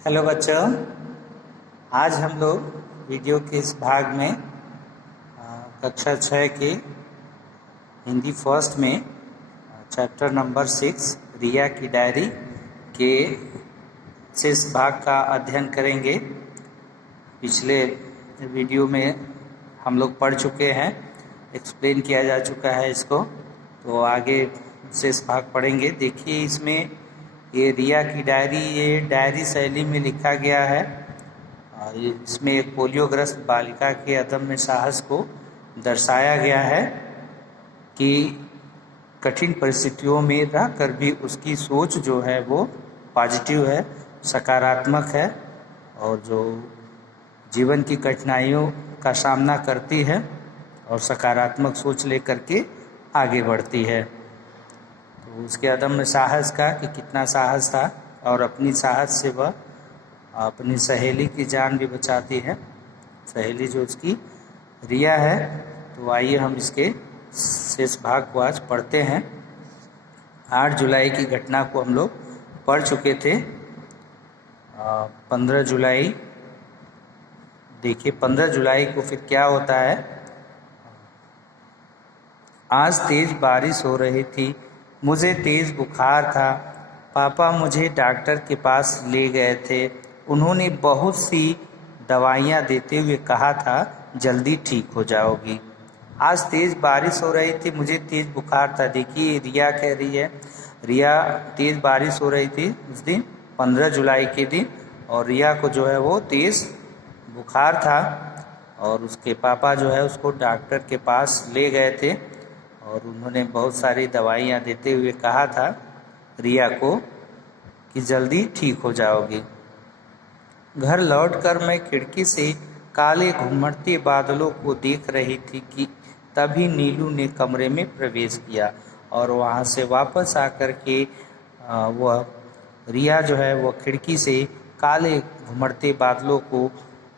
Hello बच्चों, आज हम लोग वीडियो के इस भाग में कक्षा 6 के हिंदी फर्स्ट में चैप्टर नंबर 6 रिया की डायरी के शेष भाग का अध्ययन करेंगे। पिछले वीडियो में हम लोग पढ़ चुके हैं, एक्सप्लेन किया जा चुका है इसको, तो आगे शेष भाग पढ़ेंगे। देखिए, इसमें ये रिया की डायरी, ये डायरी शैली में लिखा गया है। इसमें एक पोलियोग्रस्त बालिका के अदम्य साहस को दर्शाया गया है कि कठिन परिस्थितियों में रहकर भी उसकी सोच जो है वो पॉजिटिव है, सकारात्मक है, और जो जीवन की कठिनाइयों का सामना करती है और सकारात्मक सोच लेकर के आगे बढ़ती है। तो उसके अदम्य साहस का कि कितना साहस था, और अपनी साहस से वह अपनी सहेली की जान भी बचाती है। सहेली जो उसकी रिया है। तो आइए हम इसके शेष भाग को आज पढ़ते हैं। 8 जुलाई की घटना को हम लोग पढ़ चुके थे। 15 जुलाई, देखिए 15 जुलाई को फिर क्या होता है। आज तेज बारिश हो रही थी, मुझे तेज बुखार था। पापा मुझे डॉक्टर के पास ले गए थे। उन्होंने बहुत सी दवाइयाँ देते हुए कहा था जल्दी ठीक हो जाओगी। आज तेज बारिश हो रही थी, मुझे तेज बुखार था। देखिए रिया कह रही है, रिया तेज बारिश हो रही थी उस दिन 15 जुलाई के दिन, और रिया को जो है वो तेज बुखार था, और उसके पापा जो है उसको डॉक्टर के पास ले गए थे, और उन्होंने बहुत सारी दवाइयाँ देते हुए कहा था रिया को कि जल्दी ठीक हो जाओगी। घर लौटकर मैं खिड़की से काले घुमड़ते बादलों को देख रही थी कि तभी नीलू ने कमरे में प्रवेश किया, और वहाँ से वापस आकर के वह रिया जो है वह खिड़की से काले घुमड़ते बादलों को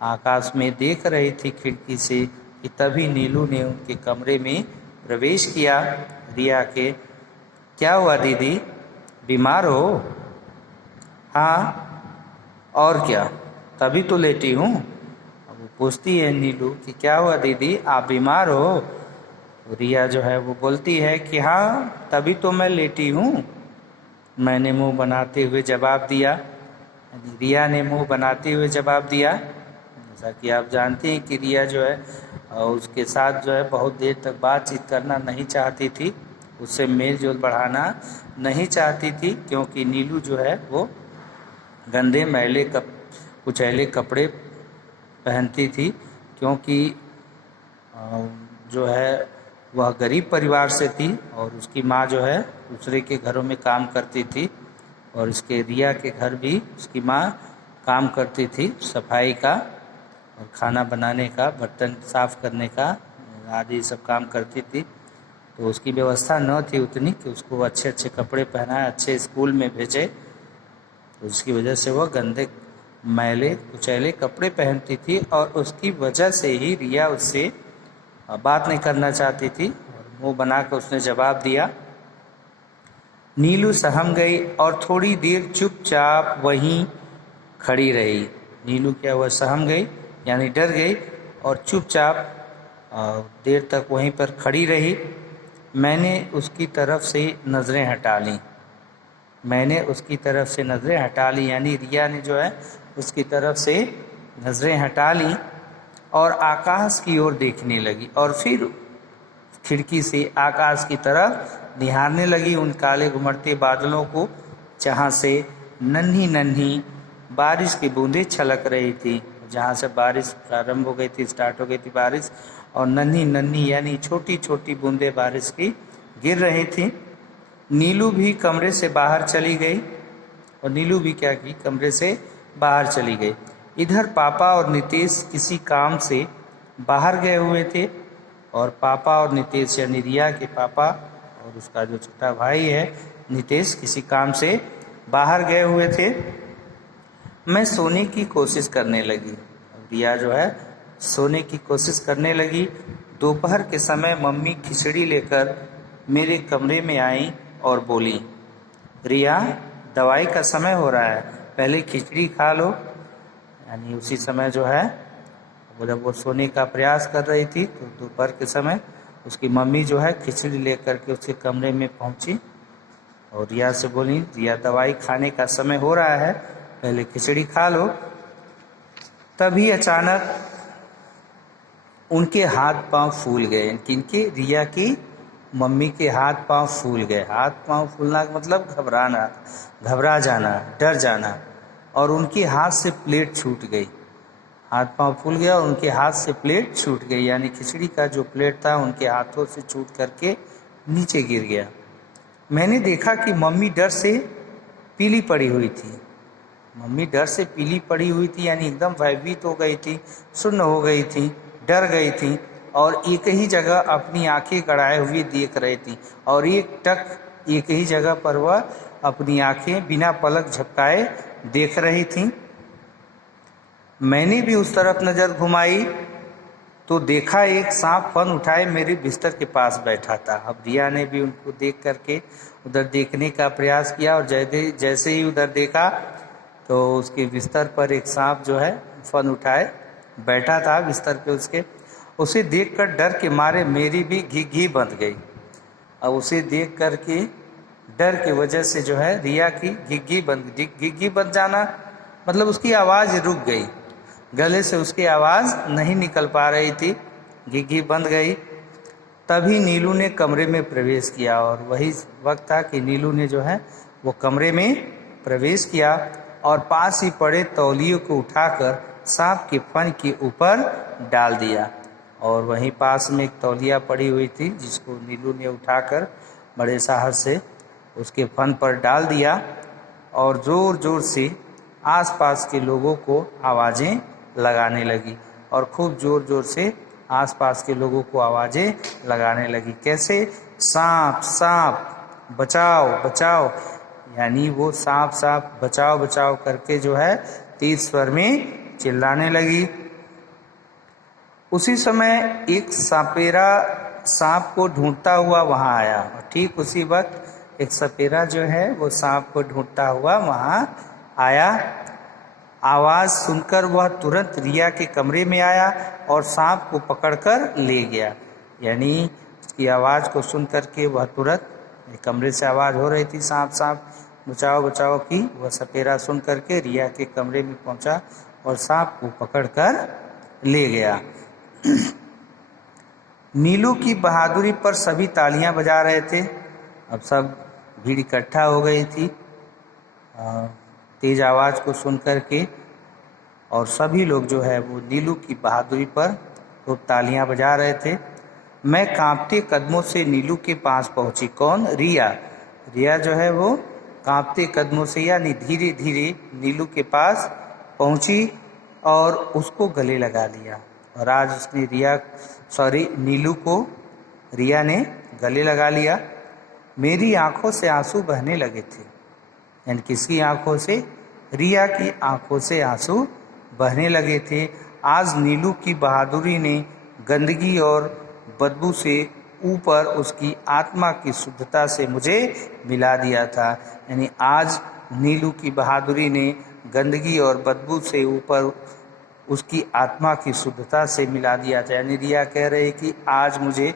आकाश में देख रही थी खिड़की से कि तभी नीलू ने उनके कमरे में प्रवेश किया। रिया के, क्या हुआ दीदी, बीमार हो? हाँ, और क्या, तभी तो लेटी हूँ। अब वो पूछती है नीलू कि क्या हुआ दीदी, आप बीमार हो? रिया जो है वो बोलती है कि हाँ, तभी तो मैं लेटी हूँ। मैंने मुंह बनाते हुए जवाब दिया। रिया ने मुंह बनाते हुए जवाब दिया। जैसा कि आप जानते हैं कि रिया जो है उसके साथ जो है बहुत देर तक बातचीत करना नहीं चाहती थी, उससे मेल जोल बढ़ाना नहीं चाहती थी, क्योंकि नीलू जो है वो गंदे मैले कुचैले कपड़े पहनती थी, क्योंकि जो है वह गरीब परिवार से थी, और उसकी माँ जो है दूसरे के घरों में काम करती थी, और इसके रिया के घर भी उसकी माँ काम करती थी, सफाई का और खाना बनाने का, बर्तन साफ करने का आदि सब काम करती थी। तो उसकी व्यवस्था न थी उतनी कि उसको अच्छे अच्छे कपड़े पहनाए, अच्छे स्कूल में भेजे। तो उसकी वजह से वह गंदे मैले कुचैले कपड़े पहनती थी, और उसकी वजह से ही रिया उससे बात नहीं करना चाहती थी, और मुँह बनाकर उसने जवाब दिया। नीलू सहम गई और थोड़ी देर चुपचाप वहीं खड़ी रही। नीलू क्या हुआ, सहम गई यानी डर गई, और चुपचाप देर तक वहीं पर खड़ी रही। मैंने उसकी तरफ से नज़रें हटा लीं। मैंने उसकी तरफ से नज़रें हटा ली, यानी रिया ने जो है उसकी तरफ से नज़रें हटा ली और आकाश की ओर देखने लगी, और फिर खिड़की से आकाश की तरफ निहारने लगी, उन काले घुमड़ते बादलों को जहाँ से नन्ही नन्ही बारिश की बूंदें छलक रही थी। जहाँ से बारिश प्रारंभ हो गई थी, स्टार्ट हो गई थी बारिश, और नन्ही नन्ही यानी छोटी छोटी बूंदें बारिश की गिर रही थी। नीलू भी कमरे से बाहर चली गई, और नीलू भी क्या की, कमरे से बाहर चली गई। इधर पापा और नितेश किसी काम से बाहर गए हुए थे, और पापा और नितेश यानी रिया के पापा और उसका जो छोटा भाई है नितेश किसी काम से बाहर गए हुए थे। मैं सोने की कोशिश करने लगी। रिया जो है सोने की कोशिश करने लगी। दोपहर के समय मम्मी खिचड़ी लेकर मेरे कमरे में आई और बोली, रिया, दवाई का समय हो रहा है, पहले खिचड़ी खा लो। यानी उसी समय जो है वो जब वो सोने का प्रयास कर रही थी तो दोपहर के समय उसकी मम्मी जो है खिचड़ी लेकर के उसके कमरे में पहुंची और रिया से बोली, रिया दवाई खाने का समय हो रहा है, पहले खिचड़ी खा लो। तभी अचानक उनके हाथ पांव फूल गए। किनके? रिया की मम्मी के हाथ पांव फूल गए। हाथ पांव फूलना का मतलब घबराना, घबरा जाना, डर जाना। और उनके हाथ से प्लेट छूट गई। हाथ पांव फूल गया और उनके हाथ से प्लेट छूट गई। यानी खिचड़ी का जो प्लेट था उनके हाथों से छूट करके नीचे गिर गया। मैंने देखा कि मम्मी डर से पीली पड़ी हुई थी। मम्मी डर से पीली पड़ी हुई थी, यानी एकदम भयभीत हो गई थी, सुन्न हो गई थी, डर गई थी और एक ही जगह अपनी आंखें गड़ाए हुए देख रही थी। और एक ही जगह पर वह अपनी आंखें बिना पलक झपकाए देख रही थी। मैंने भी उस तरफ नज़र घुमाई तो देखा एक सांप फन उठाए मेरे बिस्तर के पास बैठा था। अब रिया ने भी उनको देख करके उधर देखने का प्रयास किया और जैसे ही उधर देखा तो उसके बिस्तर पर एक सांप जो है फन उठाए बैठा था बिस्तर पे उसके। उसे देखकर डर के मारे मेरी भी घी बंध गई। अब उसे देख करके डर की वजह से जो है रिया की घी बंध जाना मतलब उसकी आवाज़ रुक गई। गले से उसकी आवाज़ नहीं निकल पा रही थी, घी बंद गई। तभी नीलू ने कमरे में प्रवेश किया और वही वक्त था कि नीलू ने जो है वो कमरे में प्रवेश किया और पास ही पड़े तौलिए को उठाकर सांप के फन के ऊपर डाल दिया। और वहीं पास में एक तौलिया पड़ी हुई थी जिसको नीलू ने उठाकर बड़े साहस से उसके फन पर डाल दिया और ज़ोर ज़ोर से आसपास के लोगों को आवाज़ें लगाने लगी और खूब ज़ोर ज़ोर से आसपास के लोगों को आवाज़ें लगाने लगी। कैसे? सांप सांप बचाओ बचाओ। यानी वो सांप सांप बचाओ बचाओ करके जो है तेज स्वर में चिल्लाने लगी। उसी समय एक सपेरा सांप को ढूंढता हुआ वहां आया और ठीक उसी वक्त एक सपेरा जो है वो सांप को ढूंढता हुआ वहां आया। आवाज़ सुनकर वह तुरंत रिया के कमरे में आया और सांप को पकड़कर ले गया। यानी उसकी आवाज़ को सुन करके वह तुरंत, कमरे से आवाज़ हो रही थी सांप सांप बचाओ बचाओ की, वह सपेरा सुन करके रिया के कमरे में पहुंचा और सांप को पकड़कर ले गया। नीलू की बहादुरी पर सभी तालियां बजा रहे थे। अब सब भीड़ इकट्ठा हो गई थी तेज आवाज़ को सुन करके और सभी लोग जो है वो नीलू की बहादुरी पर खूब तालियां बजा रहे थे। मैं कांपते कदमों से नीलू के पास पहुंची। कौन? रिया। रिया जो है वो कांपते कदमों से यानी धीरे धीरे नीलू के पास पहुंची और उसको गले लगा लिया। और आज उसने नीलू को रिया ने गले लगा लिया। मेरी आंखों से आंसू बहने लगे थे। यानी किसकी आंखों से? रिया की आंखों से आंसू बहने लगे थे। आज नीलू की बहादुरी ने गंदगी और बदबू से ऊपर उसकी आत्मा की शुद्धता से मुझे मिला दिया था। यानी आज नीलू की बहादुरी ने गंदगी और बदबू से ऊपर उसकी आत्मा की शुद्धता से मिला दिया था। यानी रिया कह रही कि आज मुझे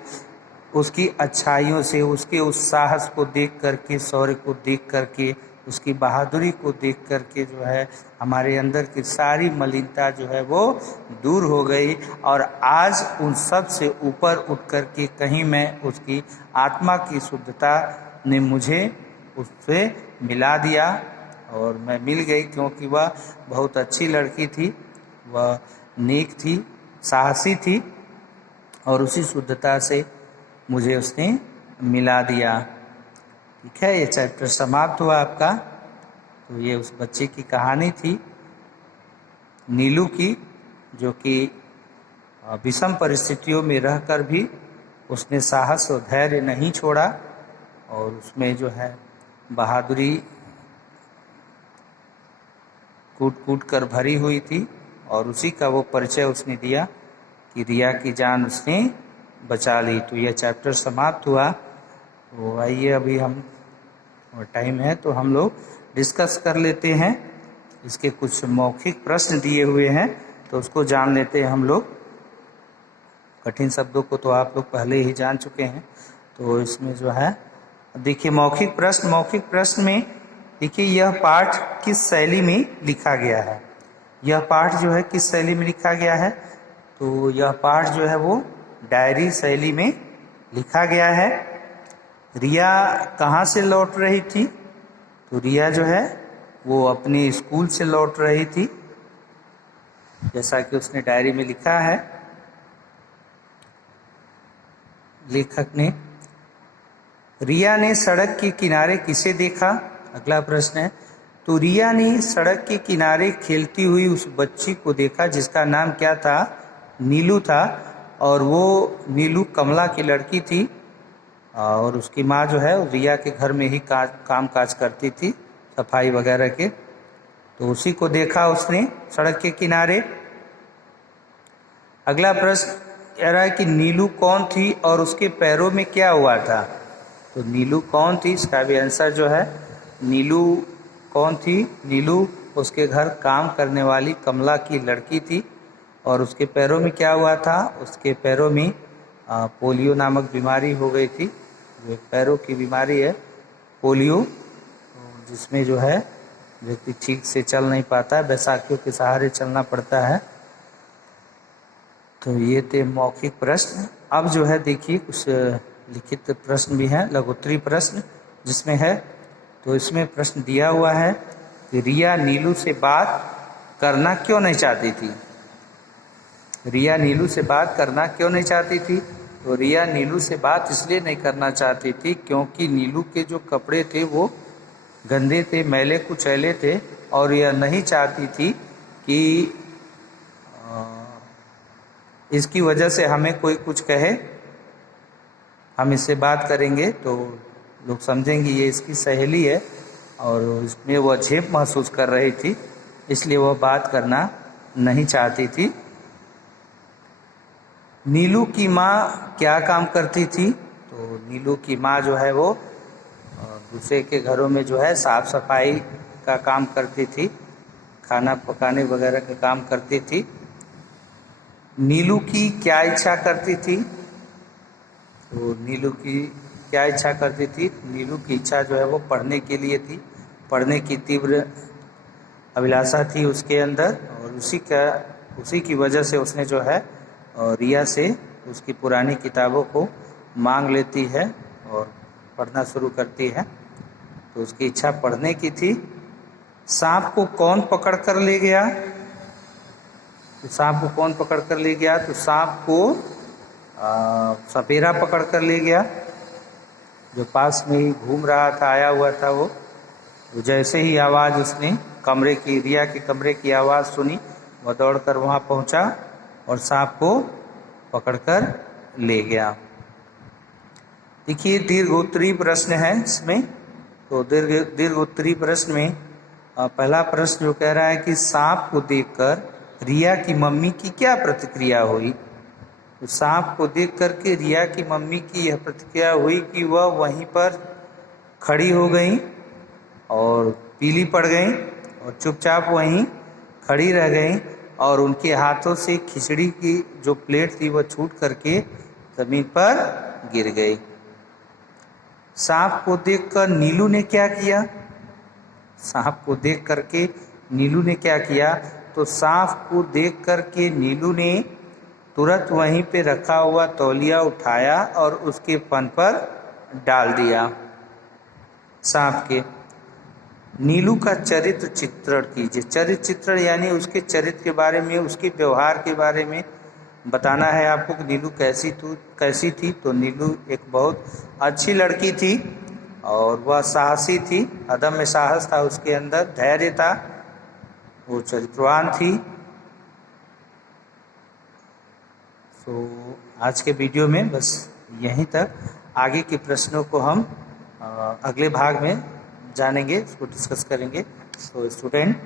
उसकी अच्छाइयों से, उसके उस साहस को देख करके, शौर्य को देख करके, उसकी बहादुरी को देख करके जो है हमारे अंदर की सारी मलिनता जो है वो दूर हो गई। और आज उन सब से ऊपर उठ करके कहीं मैं उसकी आत्मा की शुद्धता ने मुझे उससे मिला दिया और मैं मिल गई, क्योंकि वह बहुत अच्छी लड़की थी, वह नेक थी, साहसी थी और उसी शुद्धता से मुझे उसने मिला दिया। ठीक है, ये चैप्टर समाप्त हुआ आपका। तो ये उस बच्चे की कहानी थी नीलू की, जो कि विषम परिस्थितियों में रहकर भी उसने साहस और धैर्य नहीं छोड़ा और उसमें जो है बहादुरी कूट कूट कर भरी हुई थी और उसी का वो परिचय उसने दिया कि रिया की जान उसने बचा ली। तो यह चैप्टर समाप्त हुआ। तो आइए अभी हम टाइम है तो हम लोग डिस्कस कर लेते हैं इसके कुछ मौखिक प्रश्न दिए हुए हैं, तो उसको जान लेते हैं हम लोग। कठिन शब्दों को तो आप लोग पहले ही जान चुके हैं, तो इसमें जो है देखिए मौखिक प्रश्न में देखिए यह पाठ किस शैली में लिखा गया है। यह पाठ जो है किस शैली में लिखा गया है, तो यह पाठ जो है वो डायरी शैली में लिखा गया है। रिया कहाँ से लौट रही थी, तो रिया जो है वो अपने स्कूल से लौट रही थी, जैसा कि उसने डायरी में लिखा है लेखक ने। रिया ने सड़क के किनारे किसे देखा, अगला प्रश्न है। तो रिया ने सड़क के किनारे खेलती हुई उस बच्ची को देखा जिसका नाम क्या था, नीलू था, और वो नीलू कमला की लड़की थी, और उसकी माँ जो है रिया के घर में ही काम काज करती थी, सफाई वगैरह के। तो उसी को देखा उसने सड़क के किनारे। अगला प्रश्न कह रहा है कि नीलू कौन थी और उसके पैरों में क्या हुआ था। तो नीलू कौन थी, इसका भी आंसर जो है नीलू कौन थी, नीलू उसके घर काम करने वाली कमला की लड़की थी, और उसके पैरों में क्या हुआ था, उसके पैरों में पोलियो नामक बीमारी हो गई थी। जो पैरों की बीमारी है पोलियो, जिसमें जो है व्यक्ति ठीक से चल नहीं पाता, बैसाखियों के सहारे चलना पड़ता है। तो ये थे मौखिक प्रश्न। अब जो है देखिए कुछ लिखित प्रश्न भी हैं, लघुत्तरी प्रश्न जिसमें है। तो इसमें प्रश्न दिया हुआ है कि रिया नीलू से बात करना क्यों नहीं चाहती थी। रिया नीलू से बात करना क्यों नहीं चाहती थी, तो रिया नीलू से बात इसलिए नहीं करना चाहती थी क्योंकि नीलू के जो कपड़े थे वो गंदे थे, मैले कुचैले थे, और यह नहीं चाहती थी कि इसकी वजह से हमें कोई कुछ कहे, हम इससे बात करेंगे तो लोग समझेंगे ये इसकी सहेली है, और इसमें वह झेप महसूस कर रही थी, इसलिए वह बात करना नहीं चाहती थी। नीलू की माँ क्या काम करती थी, तो नीलू की माँ जो है वो दूसरे के घरों में जो है साफ सफाई का काम करती थी, खाना पकाने वगैरह का काम करती थी। नीलू की क्या इच्छा करती थी, तो नीलू की क्या इच्छा करती थी, नीलू की इच्छा जो है वो पढ़ने के लिए थी, पढ़ने की तीव्र अभिलाषा थी उसके अंदर, और उसी की वजह से उसने जो है रिया से उसकी पुरानी किताबों को मांग लेती है और पढ़ना शुरू करती है। तो उसकी इच्छा पढ़ने की थी। सांप को कौन पकड़ कर ले गया, तो सांप को कौन पकड़ कर ले गया, तो सांप को सपेरा पकड़ कर ले गया, जो पास में ही घूम रहा था, आया हुआ था वो। तो जैसे ही आवाज़ उसने रिया के कमरे की आवाज़ सुनी, वह दौड़कर वहाँ पहुँचा और सांप को पकड़कर ले गया। देखिए दीर्घोत्तरी प्रश्न है इसमें। तो दीर्घोत्तरी प्रश्न में पहला प्रश्न जो कह रहा है कि सांप को देखकर रिया की मम्मी की क्या प्रतिक्रिया हुई। तो सांप को देख करके रिया की मम्मी की यह प्रतिक्रिया हुई कि वह वहीं पर खड़ी हो गई और पीली पड़ गई और चुपचाप वहीं खड़ी रह गई, और उनके हाथों से खिचड़ी की जो प्लेट थी वह छूट करके जमीन पर गिर गई। सांप को देखकर नीलू ने क्या किया, सांप को देख करके नीलू ने क्या किया, तो सांप को देख करके नीलू ने तुरंत वहीं पे रखा हुआ तौलिया उठाया और उसके फन पर डाल दिया सांप के। नीलू का चरित्र चित्रण कीजिए। चरित्र चित्रण यानी उसके चरित्र के बारे में, उसके व्यवहार के बारे में बताना है आपको कि नीलू कैसी थी। तो नीलू एक बहुत अच्छी लड़की थी और वह साहसी थी, अदम्य साहस था उसके अंदर, धैर्य था, वो चरित्रवान थी। तो आज के वीडियो में बस यहीं तक। आगे के प्रश्नों को हम अगले भाग में जानेंगे, उसको डिस्कस करेंगे। तो स्टूडेंट